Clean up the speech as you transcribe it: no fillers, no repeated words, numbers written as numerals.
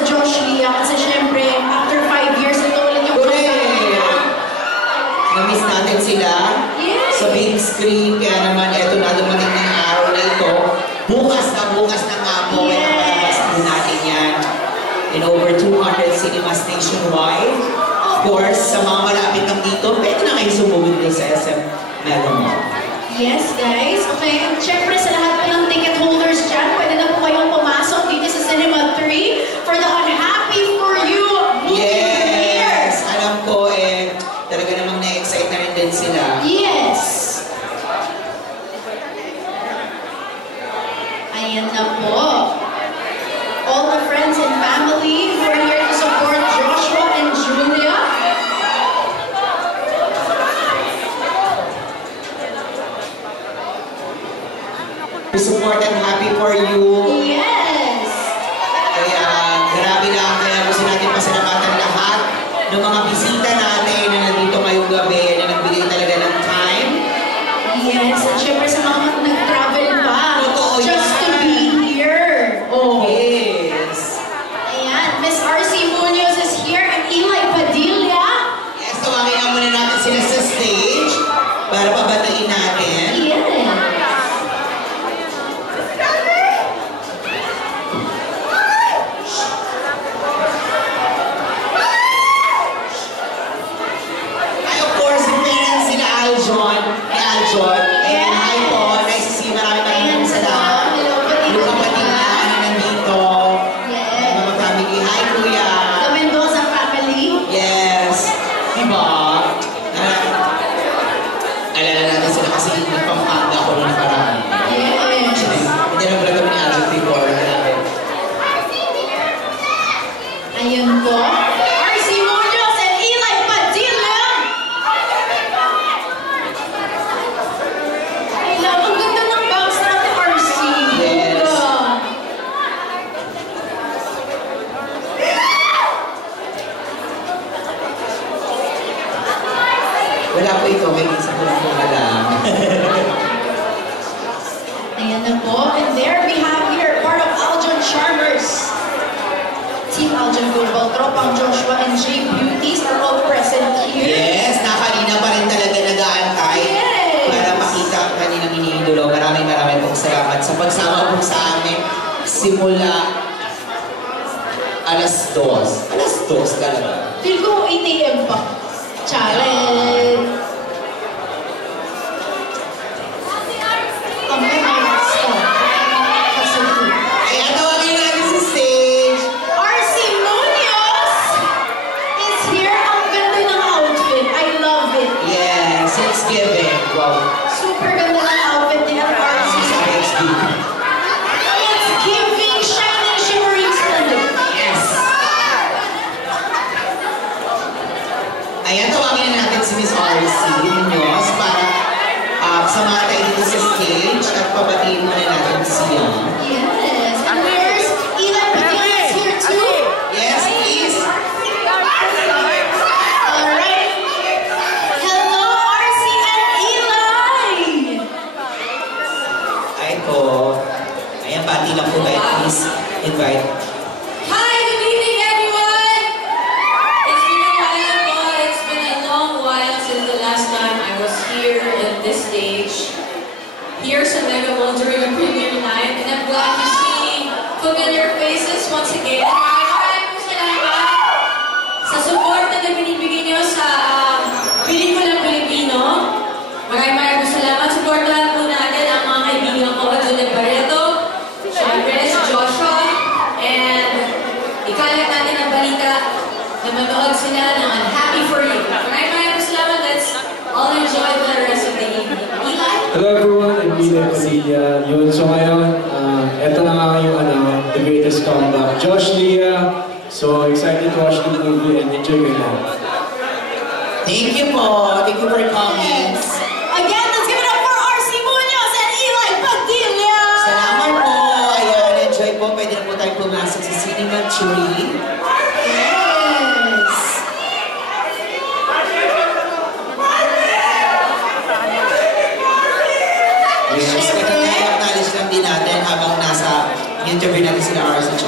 sa Josh Lia kasi syempre, after 5 years, ito ulit yung na-miss natin sila sa big screen, kaya naman eto na dumating ng araw na ito. Bukas na nga po, napalabas din natin yan in over 200 cinemas nationwide. Of course, sa mga malapit ng dito, pwede na kayo sumugod din sa SM Mega Mall. Yes, guys. Okay, and syempre sa lahat po ng ticket holders dyan, pwede na po kayong pumasok dito sa Cinema 3 for the Unhappy For You movie premiere. Yes! Alam ko, talaga namang na-excite na rin din sila. Yes! Ayan na po. All the friends and family who are here to support Joshua and Julia. We support and happy for you. Yes! Kaya grabe lang, kaya gusto natin pasalamatan lahat ng mga bisita natin na nandito ngayong gabi na nagbigay talaga ng time. Yes, at syempre sa mga nag-travel pa. Just to be here. Oh. Yes. Ayan, Miss RC Munoz is here and Eli Padilla. Yes, tawagin nga muna natin sila sa stage para pabatain natin. Yes. Ay, of course, yung parents sila Aljon. And hi po, nice to see you. Maraming salamat. Yung kapatid na nandito. Yes. Mga family. Hi, Kuya. The Mendoza family. Yes. Diba? Alala natin sila kasi nagpampanda ako nung nakaraan. Yes. Hindi na pala kami ni Aljon before. Ayun po. RC Munoz and Eli Padilla. Ay, love. Ang ganda ng box natin, RC. Yes. Wala po ito. May isa ko lang po alam. Ayan na po. And there we have here part of Aljon Charmers. Team Aljon Global, Tropang Joshua and J Beauties are all present here. Yes, nakanina pa rin talaga nag-aantay Yes. para makita ang kaninang iniidolo. Maraming pong salamat sa pagsama po sa amin simula alas 2. Alas 2 talaga. Feel ko 8 AM pa. Challenge. Ang may mga stop. Kasi Kaya tawagin natin sa stage. RC Munoz is here. Ang ganda ng outfit. I love it. Yes, it's giving. Wow. Super ganda ng outfit ni RC. It's giving. It's giving shining, shimmering, splendid. Yes. Ayan, tawagin na natin si Miss RC Munoz para samahan tayo dito sa stage at pabatiin muna natin siya. Yes. And where's Eli Padilla is here too? Yes, please. Alright. Hello, RC and Eli! Ay po. Ayan, pati lang po tayo. Please invite. Hi, good evening everyone! It's been a while, but it's been a long while since the last time I was here at this stage. Here sa Mega Mall during the premiere night, and I'm glad to see familiar faces once again. Maraming salamat sa support na binibigay niyo sa pelikulang Pilipino. Maraming salamat. Supportahan po natin ang mga kaibigan ko at Julian Barreto, syempre si Joshua, and ikalat natin ang balita na manood sila ng Unhappy For You. Maraming salamat. Let's all enjoy the rest of the evening. Eli? Hello everyone, I'm Eli Padilla. Yun, so ngayon, eto na nga yung the greatest comeback. Josh Lia, so excited to watch the movie and enjoy it now. Thank you po. Thank you for your comments. Again, let's give it up for RC Munoz and Eli Padilla! Salamat po. Ayan, enjoy po. Pwede na po tayo pumasok sa Cinema 3. Yes! Yes, kaya acknowledge lang din natin habang nasa interview natin sila RC.